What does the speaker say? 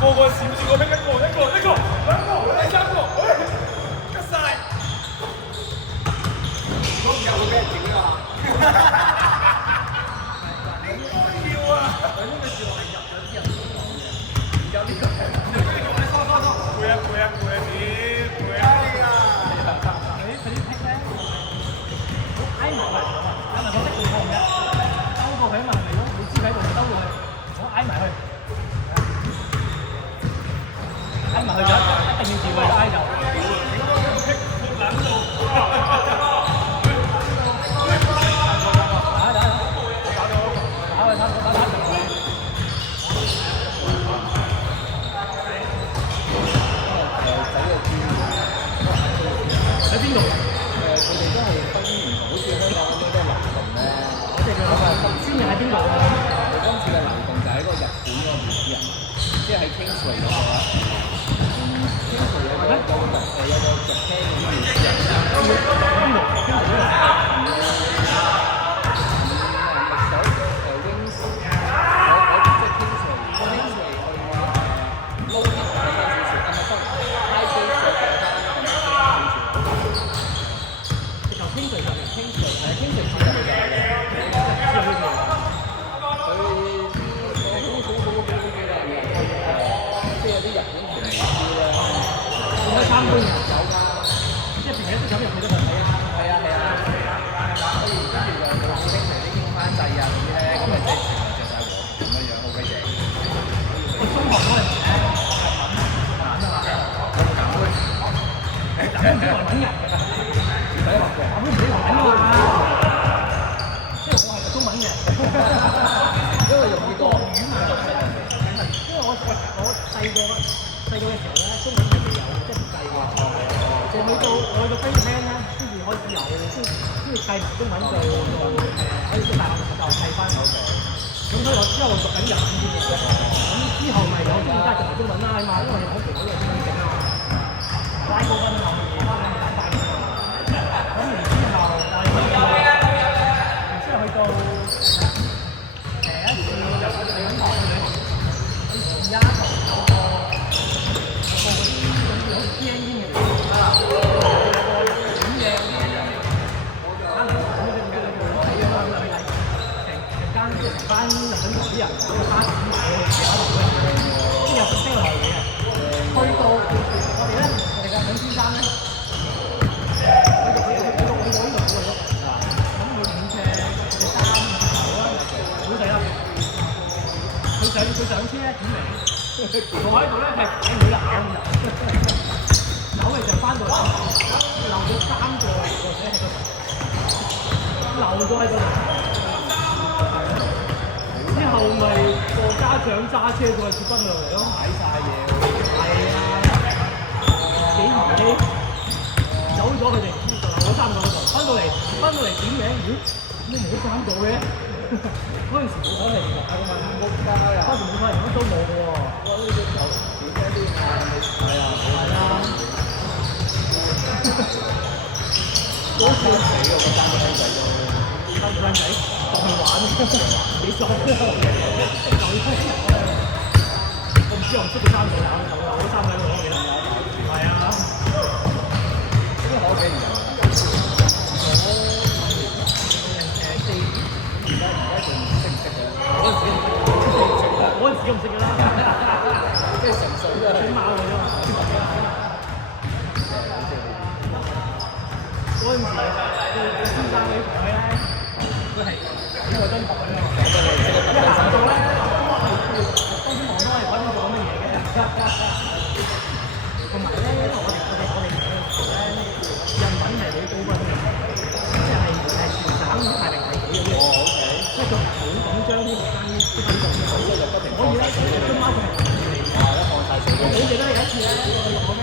個個閃住個兵，一個，三個，吉晒。如果唔入會俾人屌啊！應該要啊！佢呢個字落嚟入咗之後，有呢個係。背啊！點？哎呀！佢啲剔咧，挨埋嚟，有埋個剔字過嘅，兜過去啊嘛，係咪咯？你知喺度就兜過去，我挨埋去，挨埋去就一定要調佢挨就。喺邊度？佢哋都係分唔同，好似香港咁樣都係流動咧。我哋嘅先係喺邊度啊？今次嘅流動就喺嗰個日本嗰個 museum，即係喺 Kingsway 嗰個啦。Kingsway 有個Japan 嘅 museum。邊度？參觀嘅有㗎，即係平時都想入去都係睇啊！係啊！跟住就老師拎嚟啲英翻制啊嗰啲咧，咁咪即係着晒和服咁樣好鬼正。我中學嗰陣時咧，揀都揾人，唔使畫嘅，唔使玩啊嘛！即係我係中文嘅，因為容易過語嘛。因為我細個嘅時候咧，中文係未有，即係唔計嘅。就去到飛聽咧，先至開始有，先至計埋中文就可以即係大學就計翻有嘅。咁所以我之後讀緊日文先嘅，咁之後咪有中間讀埋中文啦嘛，因為我其實都有中文整啊嘛，拉高分啊，拉咁簡單嘅嘛。咁然之後去到一次有我哋喺學嘅，咁而家就有個好似煙嘅。班日本啲人有個巴士買嘅，啲人識落嚟嘅，去到我哋咧，我哋嘅響先生咧，佢呢度，咁佢5尺3頭啦，好細粒，佢上車咧點嚟？坐喺度咧係睇佢啦，走嘅就翻到嚟，留咗3個或者係個留咗喺度。之後咪個家長揸車過去接翻佢落嚟咯，買晒嘢喎。係啊，幾唔起，走咗佢哋，留咗3個喺度，翻到嚟點名，咦？點解冇3個嘅？嗰陣時冇睇嚟買㗎嘛，冇花啊，嗰時冇花，而家都冇嘅喎。我呢隻就點解啲係啊，嗰時死嘅嗰3個僆仔都，3個僆仔。當去玩，幾爽啊！我唔知我唔識佢3個啦，我3個喺度攞嘅啦，係啊，呢個攞幾年啊？而家仲識唔識嘅？嗰陣時都唔識㗎啦，即係成熟啊，起碼嚟咯。嗰陣時先生嗰啲台咧，都係。因為真學嘅，一行到咧，當時望都係鬼咁做乜嘢嘅。同埋咧，我哋咧印品係幾高分嘅，即係全省排名第幾嘅。即係佢好緊張啲學生啲品種嘅，所以咧，今晚佢係嚟，一放曬水。我好記得有一次咧，我去攞咩？